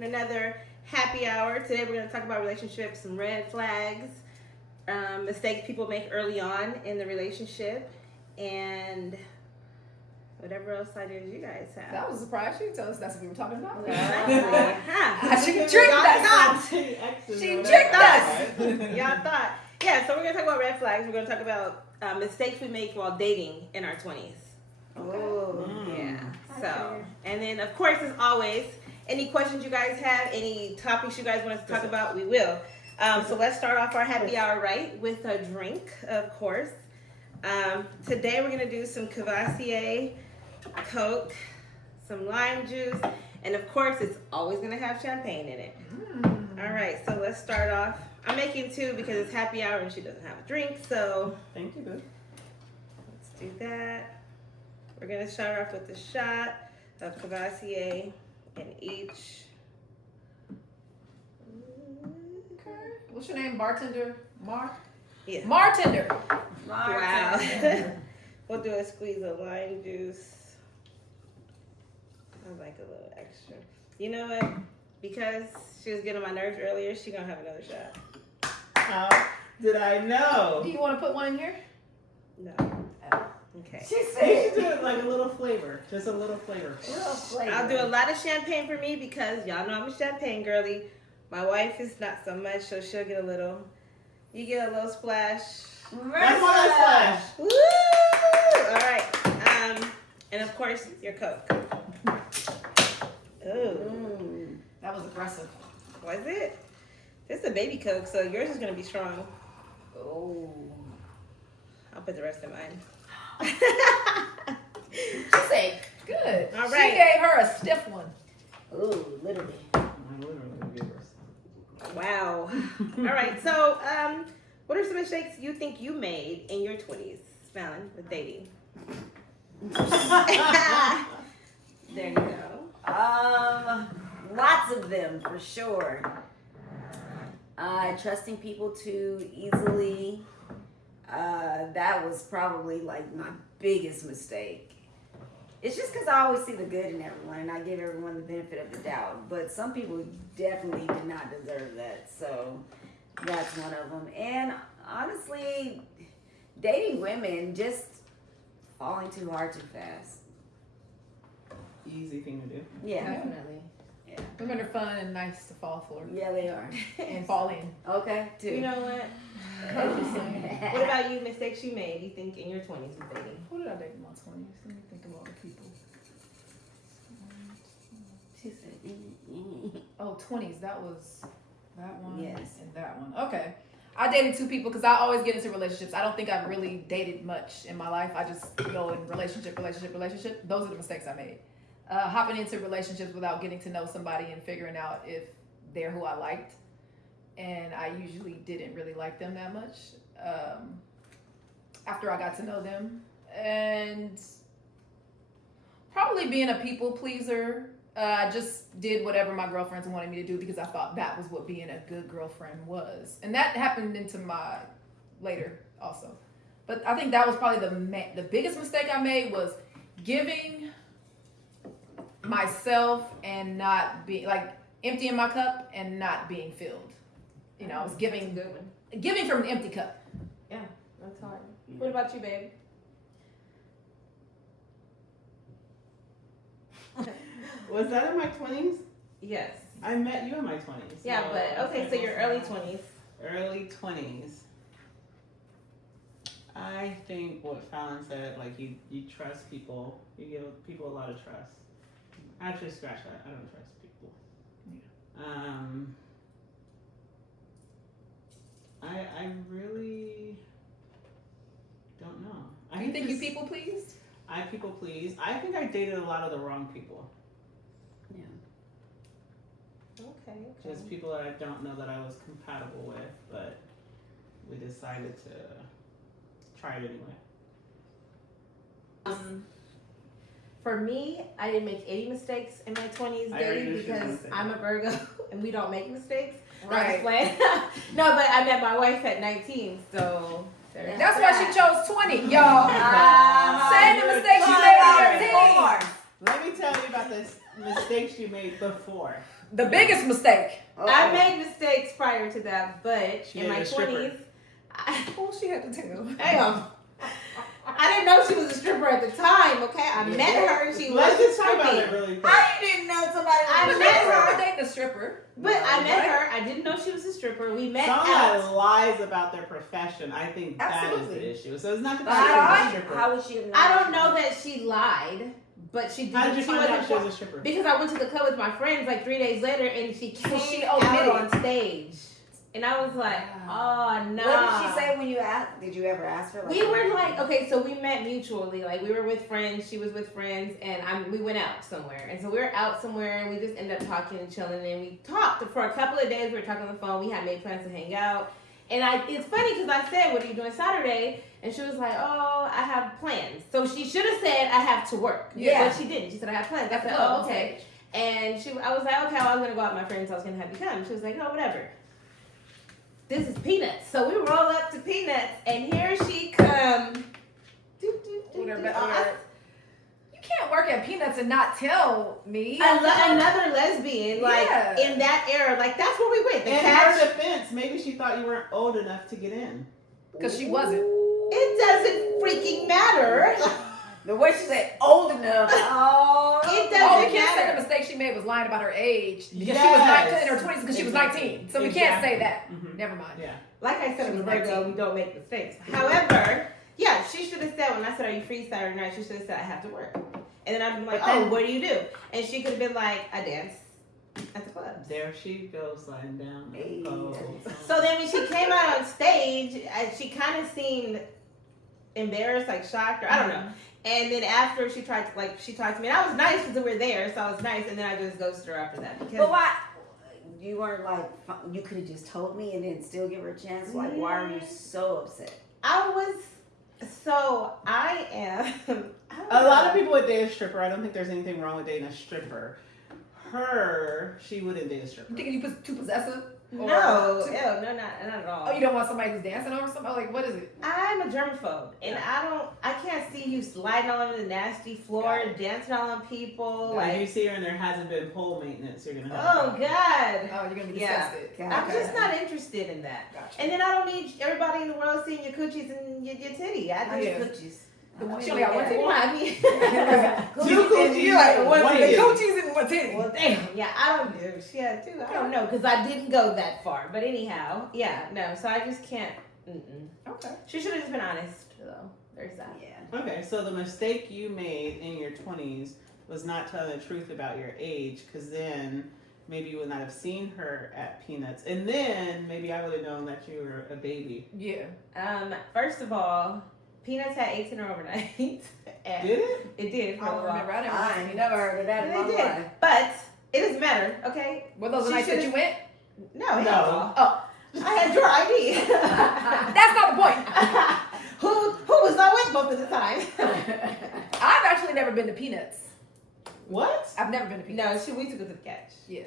with another happy hour. Today we're going to talk about relationships, some red flags, mistakes people make early on in the relationship, and whatever else ideas you guys have. That was a surprise. She didn't tell us that's what we were talking about. She tricked us. She tricked us. Y'all thought. Yeah, so we're going to talk about red flags. We're going to talk about mistakes we make while dating in our 20s. Oh, yeah. So, and then, of course, as always, any questions you guys have, any topics you guys want us to talk about, we will. So let's start off our happy hour, right, with a drink, of course. Today we're going to do some Cavassier, Coke, some lime juice, and of course, it's always going to have champagne in it. All right, so let's start off. I'm making two because it's happy hour and she doesn't have a drink, so. Thank you, boo. Let's do that. We're going to start off with a shot of Cavassier in each. Okay. What's your name? Bartender? Yeah. Bartender. Wow. We'll do a squeeze of lime juice. I like a little extra. You know what? Because she was getting on my nerves earlier, she's going to have another shot. How did I know? Do you want to put one in here? No. Okay. She You said. should do it like a little flavor. Just a little flavor. I'll do a lot of champagne for me because y'all know I'm a champagne girly. My wife is not so much, so she'll get a little. You get a little splash. That's my splash. Woo! All right. And of course, your Coke. Oh. That was aggressive. Was it? This is a baby Coke, so yours is going to be strong. Oh. I'll put the rest in mine. She said, good. All She right. gave her a stiff one. Ooh, literally. I literally gave her Wow. All right. So, what are some mistakes you think you made in your 20s, Fallon, with dating? There you go. Lots of them for sure. Trusting people too easily. That was probably like my biggest mistake. It's just because I always see the good in everyone and I give everyone the benefit of the doubt. But some people definitely did not deserve that. So that's one of them. And honestly, dating women, just falling too hard too fast. Easy thing to do. Yeah. Definitely. Yeah. Women are fun and nice to fall for. Yeah, they are. And fall in. Okay, too. You know what? What about you, mistakes you made, you think, in your 20s with dating? Who did I date in my 20s? Let me think of all the people. She said, Oh, 20s. That was that one Yes. and that one. Okay. I dated two people because I always get into relationships. I don't think I've really dated much in my life. I just go in relationship. Those are the mistakes I made. Hopping into relationships without getting to know somebody and figuring out if they're who I liked. And I usually didn't really like them that much after I got to know them. And probably being a people pleaser. I just did whatever my girlfriends wanted me to do because I thought that was what being a good girlfriend was. And that happened into my later also. But I think that was probably the biggest mistake I made was giving myself and not being, like, emptying my cup and not being filled. You know, I was giving from an empty cup. Yeah, that's hard. What about you, babe? Was that in my 20s? Yes. I met you in my 20s. Yeah, but okay, so your early 20s. Early 20s. I think what Fallon said, like you trust people, you give people a lot of trust. Actually, scratch that. I don't trust people. I really don't know. You think you people pleased? I people please. I think I dated a lot of the wrong people. Yeah. Okay. Just people that I don't know that I was compatible with, but we decided to try it anyway. For me, I didn't make any mistakes in my 20s dating because I'm a Virgo and we don't make mistakes. Right. No, but I met my wife at 19, so That's why she chose 20, y'all. Same the mistakes you made at 13. Let me tell you about this mistakes you made before? The biggest mistake. I made mistakes prior to that, but She in my had a stripper. 20s, Well, she had to tell. damn. I didn't know she was a stripper at the time, okay? I met her and she Let's was just talk about it stripping. really quick. How you didn't know somebody I was a met stripper? her. dating a stripper. But I met Right? her. I didn't know she was a stripper. We met Someone out. that lies about their profession, I think that is Absolutely. the issue. So it's not the But fact how, that she's a stripper. how would she have known? I don't know that she lied, but she did. How did you she find out wasn't she was a stripper? because I went to the club with my friends like 3 days later, and she So came she out admitted. on stage, and I was like, oh no. What did she say when you asked? Did you ever ask her? Like, We were like, okay, so we met mutually. Like we were with friends, she was with friends, and we went out somewhere. And so we were out somewhere, and we just ended up talking and chilling. And we talked for a couple of days. We were talking on the phone. We had made plans to hang out. And it's funny because I said, "What are you doing Saturday?" And she was like, "Oh, I have plans." So she should have said, "I have to work." Yeah. But she didn't. She said, "I have plans." I said, Oh, "Oh, okay." And I was like, "Okay, well, I was gonna go out with my friends. So I was gonna have you come." She was like, "Oh, whatever." This is Peanuts. So we roll up to Peanuts, and here she comes. With her You can't work at Peanuts and not tell me. Another lesbian, like Yeah. in that era, like that's where we went. The In her cash. defense, maybe she thought you weren't old enough to get in. Because she wasn't. It doesn't freaking matter. The way she said old enough. Oh, It Oh, we doesn't can't say the matter. mistake she made was lying about her age because she was Yes. 19 in her 20s because she was Exactly. 19. So we can't say that. Mhm. Never mind. Yeah. Like I said She a was minute ago, 19. we don't make mistakes. However, yeah, she should have said when I said, "Are you free Saturday night?" She should have said, "I have to work." And then I'd be like, But then- "Oh, what do you do?" And she could have been like, "I dance at the clubs." There she goes, sliding down. Hey. Oh. So then when she came out on stage, she kind of seemed embarrassed, like shocked, or I don't know. And then after she tried to me, and I was nice because we were there, so I was nice. And then I just ghosted her after that because But why? You weren't like, you could have just told me and then still give her a chance. Like, why are you so upset? I am. A lot of people would date a stripper. I don't think there's anything wrong with dating a stripper. She wouldn't date a stripper. You thinking you too possessive? No, Or ew, no, not at all. Oh, you don't want somebody who's dancing over somebody? Like, what is it? I'm a germaphobe, and I can't see you sliding all over the nasty floor, dancing all on people. Like, if you Like, see her and there hasn't been pole maintenance, you're gonna have. a oh problem. God, Oh, you're going to be Yeah. disgusted. I'm just not interested in that. Gotcha. And then I don't need everybody in the world seeing your coochies and your titty. I just Yeah. Coochies. She only got one titty? Well, I mean, Two coochies, you like one one titty. titty. Coochies and one titty. Well, damn. Yeah, I don't do. She had two. I don't know because I didn't go that far. But anyhow, yeah, no. So I just can't. Okay. She should have just been honest, though. There's that. Yeah. Okay, so the mistake you made in your 20s was not telling the truth about your age, because then maybe you would not have seen her at Peanuts, and then maybe I would have known that you were a baby. Yeah. First of all, Peanuts had 18 or overnight. And Did it? It did. For I a don't while. remember. I didn't I watch ain't it. never heard of that in They my did. life. But it doesn't matter, okay? Were those the She nights that should've- you went? No, hell No. no. Oh, I had your ID. that's not the point. Who was I with most of the time? I've actually never been to Peanuts. What? I've never been to Peanuts. No, we used to go to the catch. Yeah.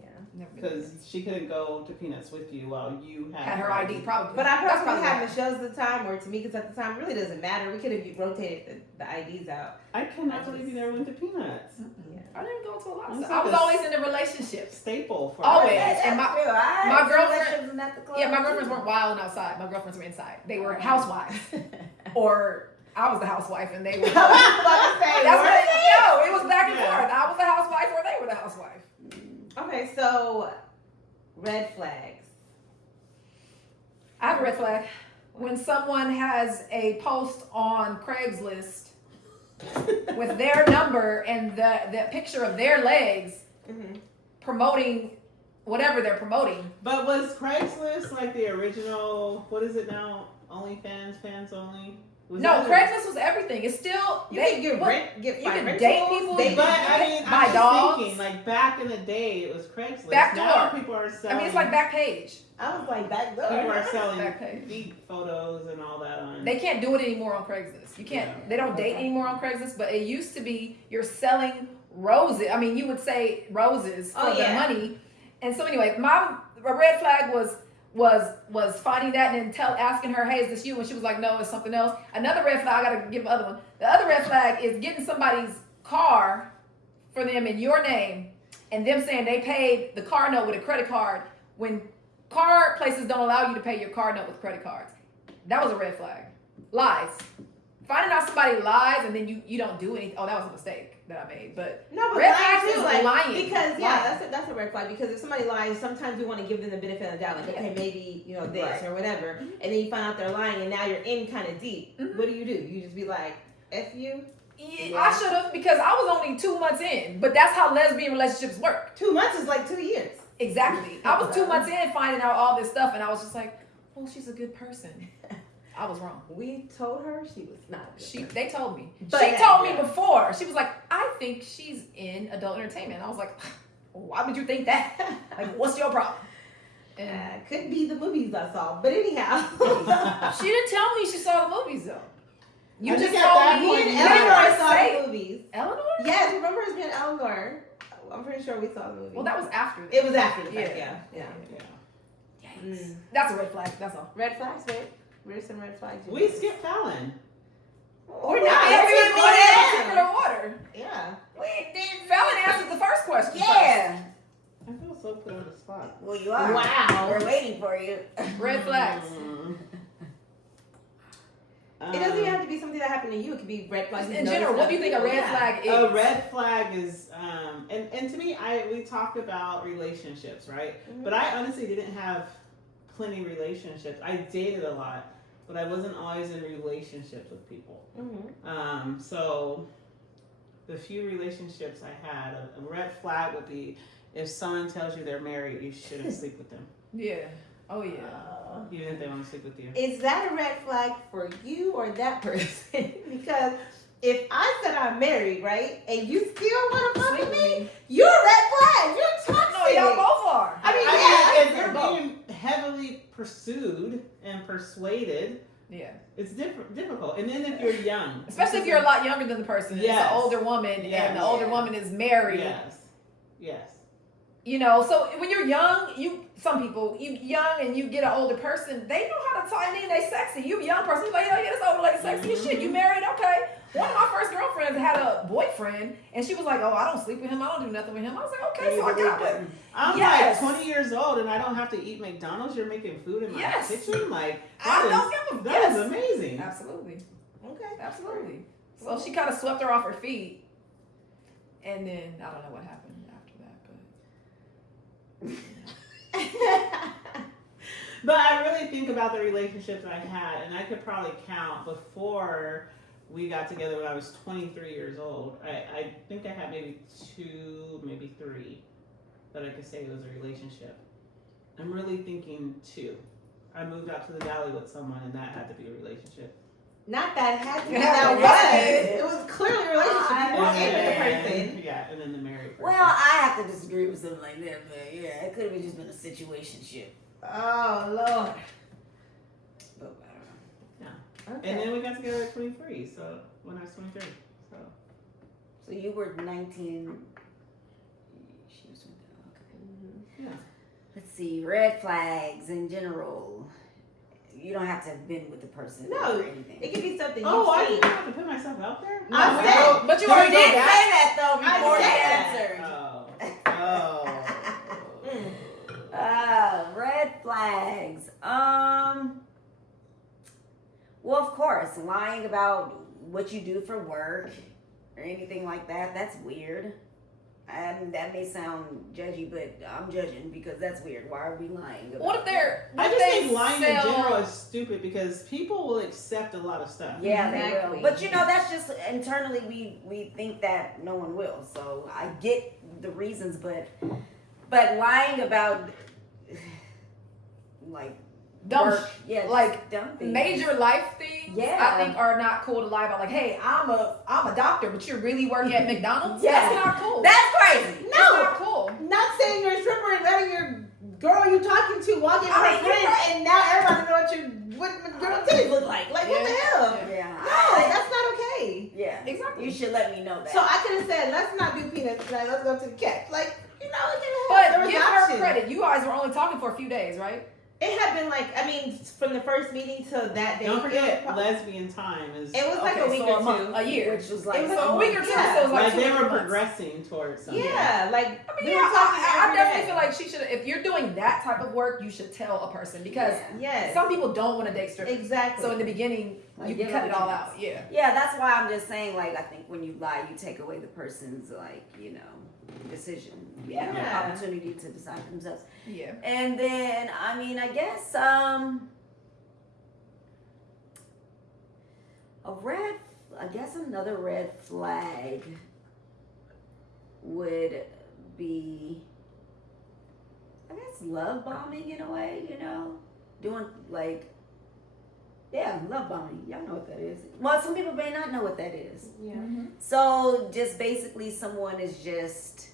Yeah. Never been to Because Peanuts. she couldn't go to Peanuts with you while you Had her ID, probably. But I That's probably had why. Michelle's at the time or Tamika's at the time. It really doesn't matter. We could have rotated the IDs out. I cannot believe you never went to Peanuts. Yeah. I didn't go to a lot of That's stuff. I was like a always in a relationship. Staple for Always. her. And my my girlfriend- was at the club. Yeah, my girlfriends weren't wild and outside. My girlfriends were inside. They were housewives. Or I was the housewife and they were. I was about to say, That's were what they? no, it was back and Yeah. forth. I was the housewife or they were the housewife. Okay, so red flags. I have a red flag. When someone has a post on Craigslist with their number and the picture of their legs Mm-hmm. promoting whatever they're promoting. But was Craigslist like the original, what is it now? OnlyFans, fans only? Was No, that Craigslist was everything. It's still You can get rent, get you find can rentals, date people, date- But I mean, Buy I'm dogs. just thinking, like back in the day, it was Craigslist. Backdoor. Now people are selling. I mean, it's like Backpage. I was like back People there. are selling Backpage. feet photos and all that on. They can't do it anymore on Craigslist. You can't. Yeah. They don't date anymore on Craigslist. But it used to be you're selling roses. I mean, you would say roses for Oh, the yeah. money. And so anyway, a red flag was finding that and then asking her, "Hey, is this you?" And she was like, "No, it's something else." Another red flag. I gotta give the other one. The other red flag is getting somebody's car for them in your name and them saying they paid the car note with a credit card when car places don't allow you to pay your car note with credit cards. That was a red flag. Lies. Finding out somebody lies and then you don't do anything. Oh, that was a mistake that I made. But No, but red lying flags too, is like, lying. because Lying. that's a red flag. Because if somebody lies, sometimes we want to give them the benefit of the doubt, like okay, maybe this Right. or whatever, and then you find out they're lying, and now you're in kind of deep. Mhm. What do? You just be like, "F you." Yeah, I should have because I was only 2 months in. But that's how lesbian relationships work. 2 months is like 2 years. Exactly. I was 2 months in finding out all this stuff, and I was just like, "Oh, she's a good person." I was wrong. We told her she was not. A good person. They told me. But- She told me yeah. before. She was like, "I think she's in adult entertainment." I was like, "Why would you think that? Like, what's your problem?" And Could be the movies I saw, but anyhow. she didn't tell me she saw the movies though. You I just think at that told me. point, Me and you didn't Eleanor saw say the movies. Eleanor? Yes, remember us being Eleanor? I'm pretty sure we saw the movie. Well, that was after. It was after the fact. Yeah. Yeah. Yikes. That's a red flag. That's all. Red flags, right? Where's some red flags? We skipped Fallon. Or We not. didn't Every go in minute. particular order. Yeah. We did. Fallon answered the first question. Yeah. I feel so put on the spot. Well, you are. Wow. We're waiting for you. First. Red flags. It doesn't even have to be something that happened to you. It could be red flags. In general, what do you think a red flag is? A red flag is, and to me, we talked about relationships, right? Mhm. But I honestly didn't have plenty relationships. I dated a lot, but I wasn't always in relationships with people. Mm-hmm. So the few relationships I had, a red flag would be if someone tells you they're married, you shouldn't sleep with them, Yeah. Oh yeah. even if they want to sleep with you. Is that a red flag for you or that person? Because if I said I'm married, right, and you still want to fuck Sleep with with me, me. you're a red flag. You're toxic. No, y'all both are. I mean, If yeah, you're both. being heavily pursued and persuaded, Yeah. it's difficult. And then if you're young, Especially if you're a lot younger than the person. It's Yes. an older woman, Yes. and the older woman is married. Yes. You know, so when you're young, you young and you get an older person, they know how to talk, and then they sexy. You a young person, you like, oh yeah, this older lady sexy as shit. You married, okay. One of my first girlfriends had a boyfriend, and she was like, oh, I don't sleep with him, I don't do nothing with him. I was like, okay, so I got with him. I'm Yes. like 20 years old and I don't have to eat McDonald's. You're making food in my Yes. kitchen. Like I that don't give a that is yes. amazing. Absolutely. Okay. Absolutely. So she kind of swept her off her feet, and then I don't know what happened after that, But I really think about the relationships I had, and I could probably count before we got together when I was 23 years old. I think I had maybe 2, maybe 3 that I could say was a relationship. I'm really thinking 2. I moved out to the valley with someone, and that had to be a relationship. Not that had to be. Yeah, That right. was. It was clearly a relationship. You weren't in with the person. Yeah, and then the married person. Well, I have to disagree with something like that, but yeah, it could have just been a situationship. Oh Lord. But I don't know. Okay. And then we got together at 23, so when I was 23. So So you were 19. She was 20. Okay. yeah. Let's see. Red flags in general. You don't have to have been with the person No, or anything. it could be something Oh, I you didn't have to put myself out there. I said- but you Can we already go did back? that though I before you said answered. Oh. Red flags. Well, of course, lying about what you do for work or anything like that, that's weird. That may sound judgy, but I'm judging because that's weird. Why are we lying about What if they're? I what just if they think lying in sell- general is stupid because people will accept a lot of stuff. Yeah, they Exactly. will. But you know, that's just internally we think that no one will. So I get the reasons, but lying about like Dumb work, yeah, just like, dumb things. major life things. Yeah. I think are not cool to lie about. Like, hey, I'm a doctor, but you're really working at McDonald's. Yeah. That's not cool. That's crazy. It's No. not cool. Not saying you're a stripper and letting your girl you talking to walk in with I her mean, you're friends, right. and now everybody know what girl titties look like. Like what the hell? Yeah. No, that's not okay. Yeah. Exactly. You should let me know that. So I could have said, let's not do peanuts tonight. Let's go to the catch. Like, you know, there But was give her options. credit. You guys were only talking for a few days, right? It had been like, I mean, from the first meeting to that day. Don't forget, it was, lesbian time is. it was like a week so or two. a year. Which was like It was So a week or two. Yeah. So it was like Like 2 they or 3 were months. progressing towards something. Yeah, like I mean, we yeah, were talking I every definitely day. feel like she should. If you're doing that type of work, you should tell a person because Yes, some people don't want to date strippers. exactly. So in the beginning, Like, you give can cut them it a all chance. out. Yeah. Yeah, that's why I'm just saying, like, I think when you lie, you take away the person's, like, you know, decision, you know, Yeah. opportunity to decide for themselves. Yeah. And then, I mean, I guess, another red flag would be, I guess, love bombing in a way, you know? Doing, like, yeah, love bombing. Y'all know what that is. Well, some people may not know what that is. Yeah. Mm-hmm. So, just basically, someone is just,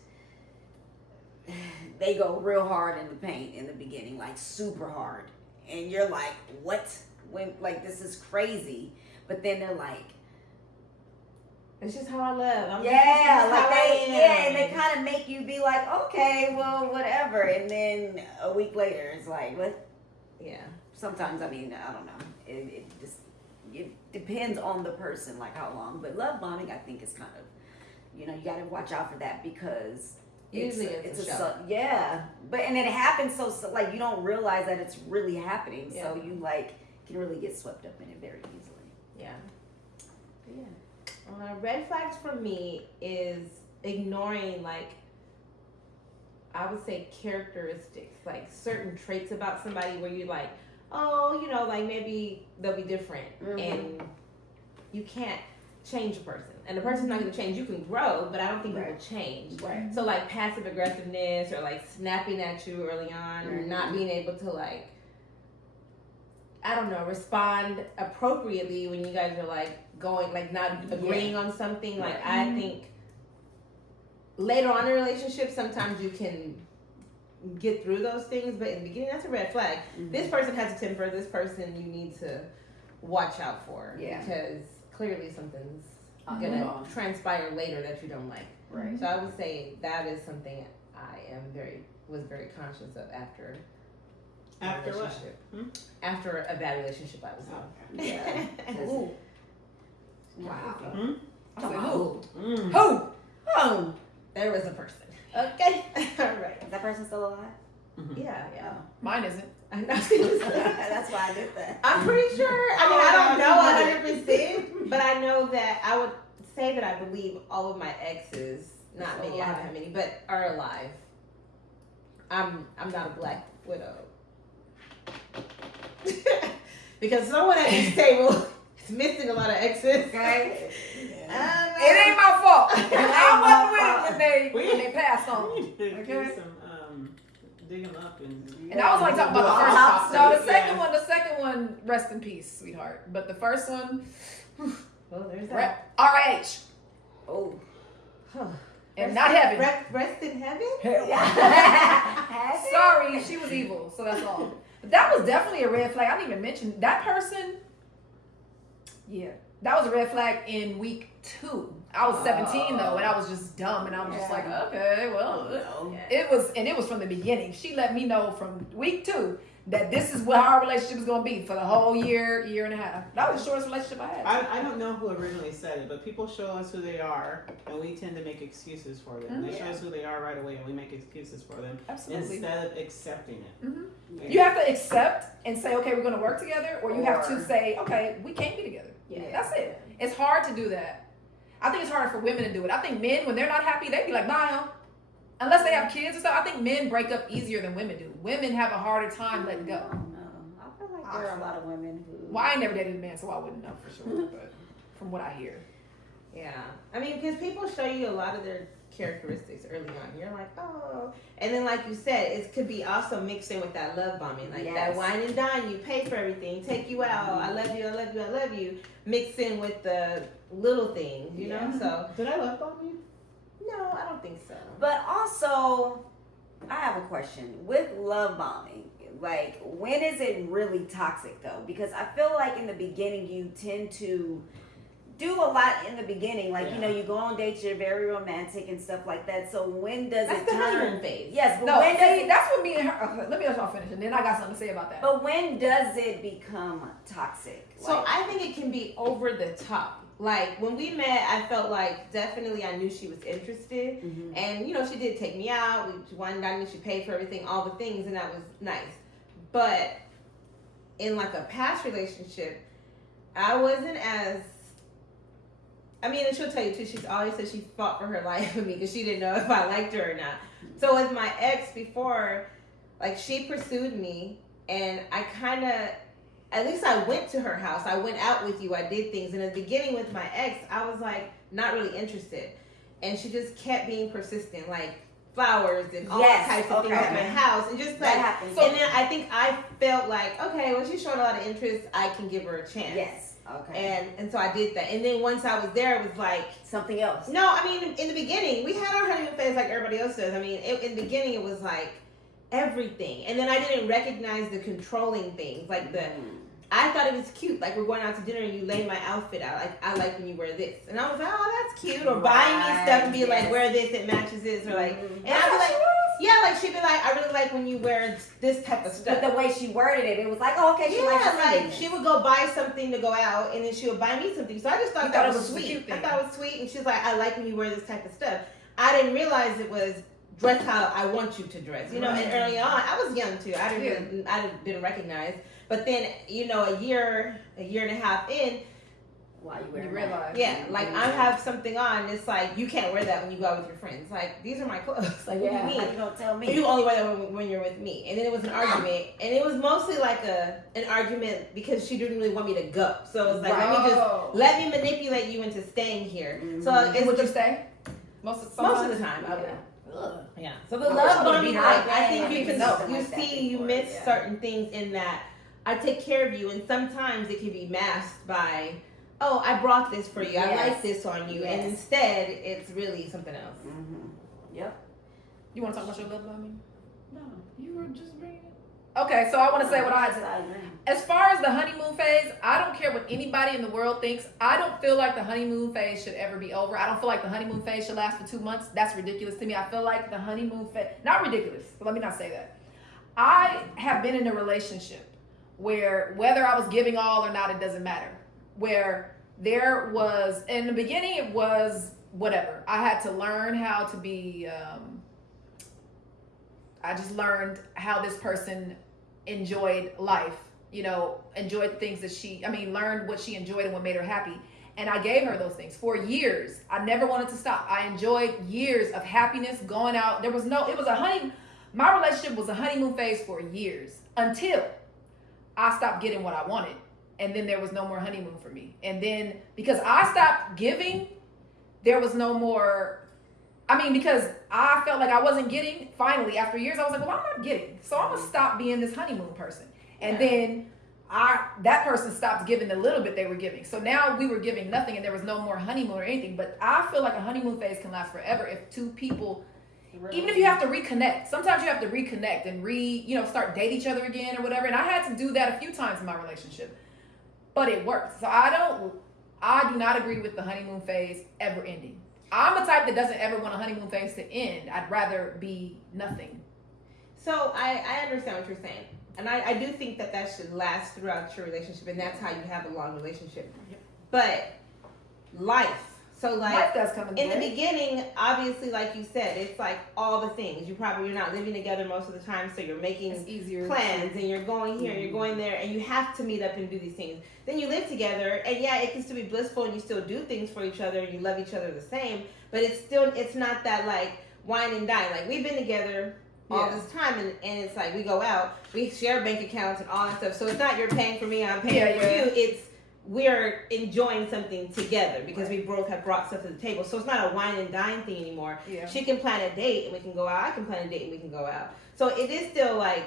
they go real hard in the paint in the beginning, like super hard. And you're like, what? When, like, this is crazy. But then they're like, It's just how I love. and they kind of make you be like, okay, well, whatever. And then a week later, it's like, what? Yeah. Sometimes, I mean, I don't know. It depends on the person, like how long. But love bombing, I think, is kind of, you know, you got to watch out for that because Usually it's a show. yeah. But and it happens so like you don't realize that it's really happening. Yeah. So you like can really get swept up in it very easily. Yeah. Yeah. Red flags for me is ignoring, like, I would say characteristics, like certain traits about somebody where you're like, oh, you know, like maybe they'll be different, and you can't change a person, and the person's not going to change. You can grow, but I don't think you will change. Right. So like passive aggressiveness or like snapping at you early on, or not being able to, like, I don't know, respond appropriately when you guys are like going, like not agreeing on something. Like I think later on in a relationship, sometimes you can get through those things, but in the beginning, that's a red flag. This person has a temper. This person you need to watch out for, because clearly something's gonna transpire later that you don't like. Right. So I would say that is something I was very conscious of after. After what? After a bad relationship I was in. Yeah. Ooh. Wow. I said, who? Mm. Oh, there was a person. Okay. All right. Is that person still alive? Yeah. Mine isn't. I know. That's why I did that. I'm pretty sure. I mean, I don't know 100%, but I know that I would say that I believe all of my exes, not many, I haven't had many, but are alive. I'm not a black widow. Because someone at this table is missing a lot of exes. Okay. It ain't my fault. I wasn't with it when they passed on. Okay. Dig them up And I was only talking about the first one. No, the second one, rest in peace, sweetheart. But the first one, Well, there's that. RH. Oh. And not heaven. Rest in heaven? Sorry, she was evil, so that's all. But that was definitely a red flag. I didn't even mention that person. Yeah, that was a red flag in week 2. I was 17 though, and I was just dumb, and I was just like, okay, well, it was from the beginning. She let me know from week 2 that this is what our relationship is going to be for the whole year and a half. That was the shortest relationship I had. I don't know who originally said it, but people show us who they are, and we tend to make excuses for them. They show us who they are right away, and we make excuses for them Absolutely. instead of accepting it. Mm-hmm. You have to accept and say, okay, we're going to work together, or you have to say, okay, we can't be together. Yeah. That's it. It's hard to do that. I think it's harder for women to do it. I think men, when they're not happy, they be like, bye. Unless they have kids or stuff, I think men break up easier than women do. Women have a harder time letting go. I feel like there are a lot of women who. Well, I ain't never dated a man, so I wouldn't know for sure. But from what I hear, Yeah. I mean, because people show you a lot of their characteristics early on. You're like, oh. And then, like you said, it could be also mixed in with that love bombing. Like that wine and dine, you pay for everything, take you out, I love you, I love you, I love you. Mixed in with the little things, you know? So. Did I love bomb you? No, I don't think so. But also, I have a question. With love bombing, like, when is it really toxic, though? Because I feel like in the beginning, you tend to do a lot in the beginning. Like, you know, you go on dates, you're very romantic and stuff like that. So when does That's it the turn? honeymoon phase. Yes, but No, when does it, that's what me and her. Okay, let me let y'all finish, and then I got something to say about that. but when does it become toxic? So I think it can be over the top. Like when we met, I felt like definitely I knew she was interested, and you know she did take me out. We wine dining, me, she paid for everything, all the things, and that was nice. But in like a past relationship, I wasn't as. I mean, and she'll tell you too. She's always said she fought for her life with me because she didn't know if I liked her or not. So with my ex before, like she pursued me, and I kind of. At least I went to her house. I went out with you. I did things. And in the beginning with my ex, I was like not really interested. And she just kept being persistent, like flowers and all types of things at my house. And just like, happens. and then I think I felt like, okay, well, she's showing a lot of interest. I can give her a chance. Yes. Okay. And so I did that. And then once I was there, it was like. Something else. No, I mean, in the beginning, we had our honeymoon phase like everybody else does. I mean, in the beginning, it was like everything. And then I didn't recognize the controlling things. Like I thought it was cute. Like we're going out to dinner and you lay my outfit out. Like I like when you wear this, and I was like, oh, that's cute. Or buying me stuff and be like, wear this, it matches this, or like, and I'd be like, yeah, like she'd be like, I really like when you wear this type of stuff. But the way she worded it, it was like, oh, okay, she likes like she would go buy something to go out, and then she would buy me something. So I just thought that was sweet. I thought it was sweet, and she's like, I like when you wear this type of stuff. I didn't realize it was dress how I want you to dress, you know. And early on, I was young too. I didn't recognize. But then, you know, a year and a half in, why you realize? Yeah, like I have something on. It's like you can't wear that when you go out with your friends. Like these are my clothes. Like what do you mean? Like, you don't tell me. You only wear that when you're with me. And then it was an argument, and it was mostly like an argument because she didn't really want me to go. So it was like let me manipulate you into staying here. So would you stay? Most of the time, I would. Yeah. So the love bombing, like I think you miss miss certain things in that. I take care of you, and sometimes it can be masked by, oh, I brought this for you. I like this on you, and instead, it's really something else. Yep. You want to talk about your love bombing? No, you were just bringing it. Okay, so I want to say what I had to say. As far as the honeymoon phase, I don't care what anybody in the world thinks. I don't feel like the honeymoon phase should ever be over. I don't feel like the honeymoon phase should last for 2 months. That's ridiculous to me. I feel like the honeymoon phase, not ridiculous, but let me not say that. I have been in a relationship where whether I was giving all or not, it doesn't matter. Where there was, in the beginning, it was whatever. I had to learn how to be, I just learned how this person enjoyed life, you know, enjoyed the things that learned what she enjoyed and what made her happy. And I gave her those things for years. I never wanted to stop. I enjoyed years of happiness, going out. My relationship was a honeymoon phase for years until I stopped getting what I wanted. And then there was no more honeymoon for me. And then because I stopped giving, there was no more, because I felt like I wasn't getting, finally, after years, I was like, well, I'm not getting. So I'm going to stop being this honeymoon person. And then that person stopped giving the little bit they were giving. So now we were giving nothing and there was no more honeymoon or anything. But I feel like a honeymoon phase can last forever if two people, even if you have to reconnect. Sometimes you have to reconnect and start date each other again or whatever. And I had to do that a few times in my relationship. But it worked. So I do not agree with the honeymoon phase ever ending. I'm the type that doesn't ever want a honeymoon phase to end. I'd rather be nothing. So I understand what you're saying. And I do think that should last throughout your relationship. And that's how you have a long relationship. But life. So life does come in the beginning, obviously, like you said, it's like all the things. You're not living together most of the time, so you're making plans and you're going here and you're going there, and you have to meet up and do these things. Then you live together, and it can still be blissful, and you still do things for each other, and you love each other the same. But it's not that like wine and dine. Like we've been together all this time, and it's like we go out, we share bank accounts and all that stuff. So it's not you're paying for me, I'm paying for you. It's we're enjoying something together because we both have brought stuff to the table. So it's not a wine and dine thing anymore. Yeah. She can plan a date and we can go out. I can plan a date and we can go out. So it is still like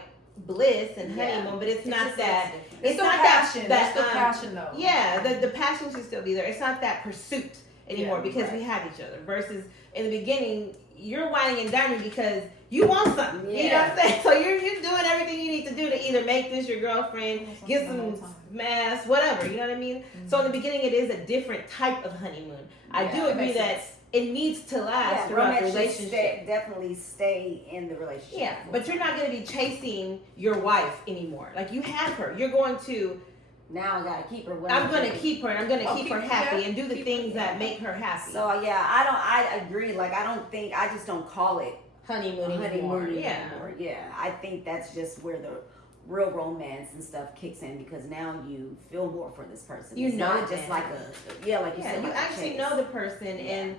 bliss and honeymoon, but it's not that. It's not passion. That's still passion though. Yeah, the passion should still be there. It's not that pursuit anymore because we have each other. Versus in the beginning, you're whining and dining because you want something. You know what I'm saying? So you're doing everything you need to do to either make this your girlfriend, get some mass, whatever. You know what I mean? Mm-hmm. So in the beginning, it is a different type of honeymoon. I do agree that it needs to last throughout the relationship. Definitely stay in the relationship. Yeah, but you're not going to be chasing your wife anymore. Like, you have her. You're going to... Now I gotta keep her. I'm gonna keep her, and I'm gonna keep her happy, and do the things that make her happy. So yeah, I agree. Like, I just don't call it honeymoon anymore. Yeah, I think that's just where the real romance and stuff kicks in, because now you feel more for this person. You it's know, not just like like you said, you actually know the person, and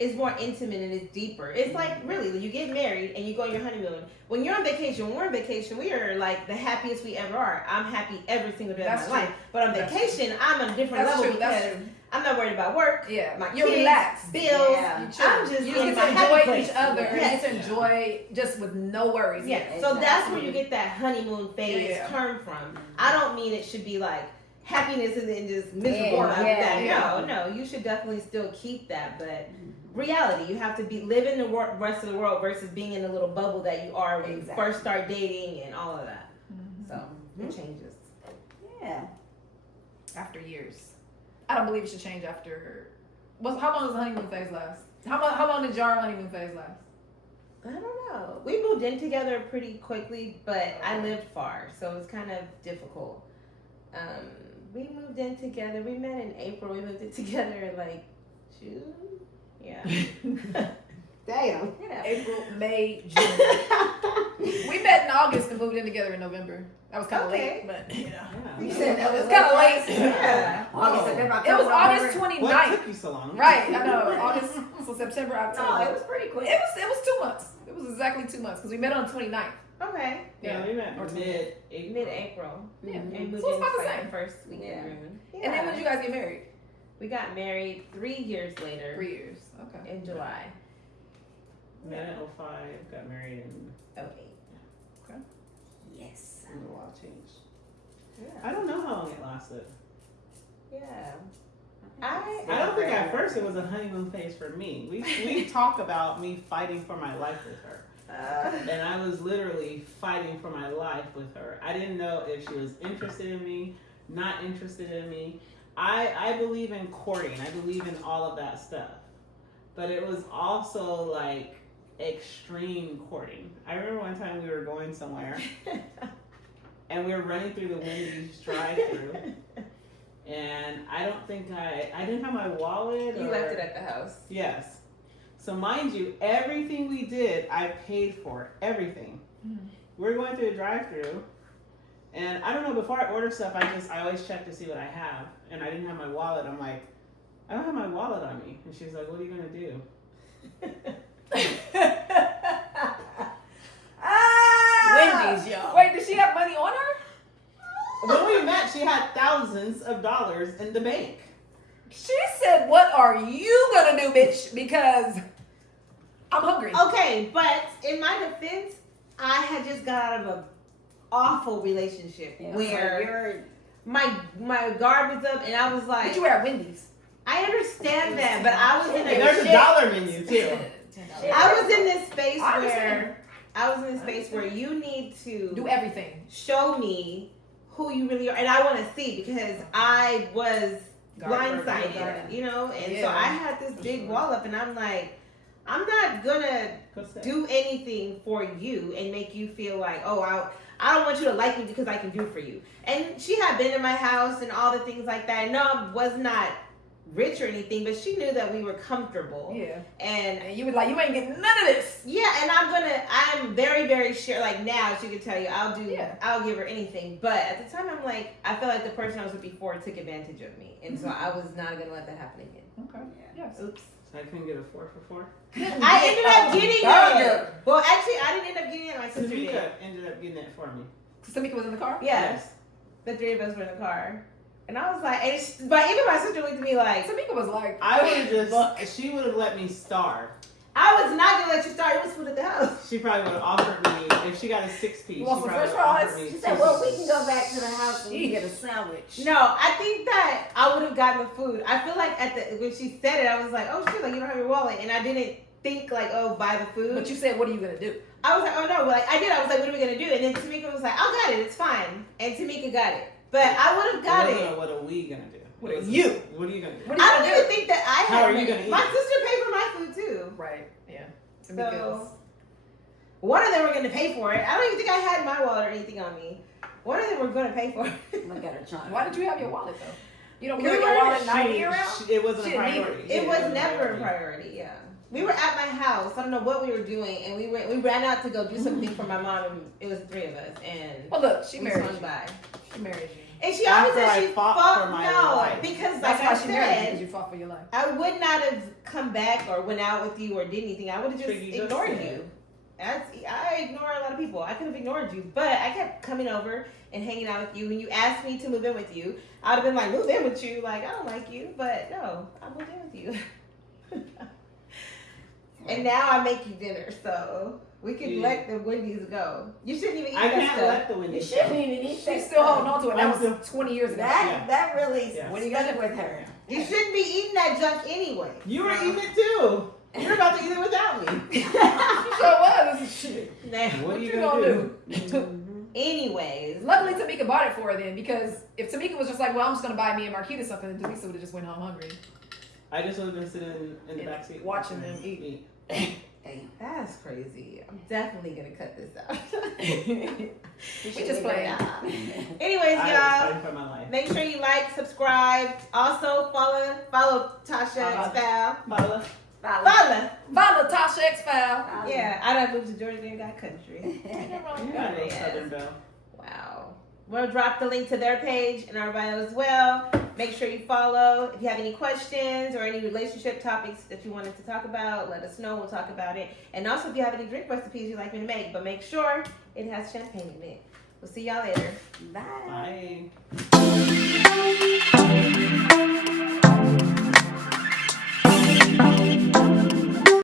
it's more intimate and it's deeper. It's like, really, you get married and you go on your honeymoon. When you're on vacation, when we're on vacation, we are like the happiest we ever are. I'm happy every single day of my life. But on vacation, I'm on a different level because I'm not worried about work. Yeah, my you're kids, relaxed. Bills. Yeah. I'm just you get to enjoy each other. You get to enjoy just with no worries. Yeah, so that's where you get that honeymoon phase term from. I don't mean it should be like happiness and then just miserable after that. No, you should definitely still keep that, but reality, you have to be living the rest of the world versus being in a little bubble that you are when you first start dating and all of that. So it changes. Yeah. After years, I don't believe it should change after. How long does the honeymoon phase last? How long did your honeymoon phase last? I don't know. We moved in together pretty quickly, but I lived far, so it was kind of difficult. We moved in together. We met in April. We moved in together in like June. Yeah. Damn. April, May, June. We met in August and moved in together in November. That was kind of late, but you said that was kind of late. Yeah. August, September, October, it was August 29th. What took you so long? Right, I know. August, so September, October. No, it was pretty quick. It was 2 months. It was exactly 2 months because we met on the 29th. Okay. Yeah, we met mid-April. Yeah. And moved So it's in about the like same. the first week in June. And then when did you guys get married? We got married 3 years later. 3 years. Okay. In July. Met in 05, got married in 08. Okay. Yes. a lot changed. Yeah. I don't know how long it lasted. Yeah. I don't think at first it was a honeymoon phase for me. We talk about me fighting for my life with her. And I was literally fighting for my life with her. I didn't know if she was interested in me, not interested in me. I believe in courting. I believe in all of that stuff. But it was also like extreme courting. I remember one time we were going somewhere and we were running through the Wendy's drive-thru. And I don't think I didn't have my wallet. You left it at the house. Yes. So mind you, everything we did, I paid for everything. Mm-hmm. We're going through a drive-thru, and I don't know. Before I order stuff, I always check to see what I have, and I didn't have my wallet. I'm like, I don't have my wallet on me, and she's like, what are you gonna do? Wendy's, y'all. Wait, did she have money on her? When we met, she had thousands of dollars in the bank. She said, what are you gonna do, bitch? Because I'm hungry. Okay, but in my defense, I had just got out of an awful relationship where my guard was up and I was like... But you were at Wendy's. I understand that, but I was in there's a dollar menu too. I was in this space where you need to do everything. Show me who you really are, and I want to see because I was blindsided, you know, and so I had this big wall up, and I'm like, I'm not gonna do anything for you and make you feel like, oh, I don't want you to like me because I can do for you. And she had been in my house and all the things like that. No, I was not rich or anything, but she knew that we were comfortable. Yeah. And you was like, you ain't getting none of this. Yeah, and I'm very, very sure, like now she could tell you I'll give her anything. But at the time I'm like, I felt like the person I was with before took advantage of me. And so I was not gonna let that happen again. Okay. Yeah. Yes. Oops. So I couldn't get a 4 for 4. I ended up getting it. Well, actually I didn't end up getting it, my sister Tamika did. ended up getting it for me. Tamika was in the car? Yes. The three of us were in the car. And I was like, but even my sister looked at me like... Tamika was like... she would have let me starve. I was not going to let you starve. It was food at the house. She probably would have offered me, if she got a 6-piece, she probably would have offered me. She said, well, we can go back to the house and get a sandwich. No, I think that I would have gotten the food. I feel like when she said it, I was like, oh shit, like you don't have your wallet. And I didn't think like, oh, buy the food. But you said, what are you gonna do? I was like, oh no, like I did. I was like, what are we gonna do? And then Tamika was like, I got it. It's fine. And Tamika got it. But I would have got it. What are we gonna do? What are you? you? What are you gonna do? What are you I gonna don't even think that I had. How are you gonna eat? My sister paid for my food too. Right. Yeah. So one of them were gonna pay for it. I don't even think I had my wallet or anything on me. One of them were gonna pay for it. Look at her trying. Why did you have your wallet though? You don't We carry were- your wallet 90 around? It wasn't She a didn't need priority. It Yeah, was wasn't never a priority. Yeah, we were at my house. I don't know what we were doing, and we ran out to go do something for my mom. And it was the three of us, and Well, look, she we married swung you. by. She married you. And she always After said I she fought for my no, life. because That's like why I she married you, because said, you fought for your life. I would not have come back or went out with you or did anything. I would have just So you just ignored said. you. I ignore a lot of people. I could have ignored you, but I kept coming over and hanging out with you. When you asked me to move in with you, I would have been like, move in with you. Like, I don't like you, but no, I moved in with you. And now I make you dinner, so we can let the Wendy's go. You shouldn't even eat I that can't stuff. let the You Wendy's shouldn't go. even eat She's that still stuff. holding on to it. That was 20 years ago. That really Yeah. stuck with her. You shouldn't be eating that junk anyway. You were eating it too. You're about to eat it without me. She sure was. This is shit. Now, What are you you gonna gonna do? anyways, Luckily, Tamika bought it for her then, because if Tamika was just like, well, I'm just gonna buy me and Marquita something, then Tamika would have just went home hungry. I just would have been sitting in the And backseat watching them eat. that's crazy. I'm definitely gonna cut this out. We just playing. Anyways, I was y'all, fighting for my life. make sure you like, subscribe. Also, follow TashxFal. Paula, Follow TashxFal. Yeah, I done moved to Georgia and got country. you got a Yes. Southern Belle. Wow. We'll drop the link to their page in our bio as well. Make sure you follow. If you have any questions or any relationship topics that you wanted to talk about, let us know. We'll talk about it. And also, if you have any drink recipes you'd like me to make, but make sure it has champagne in it. We'll see y'all later. Bye. Bye.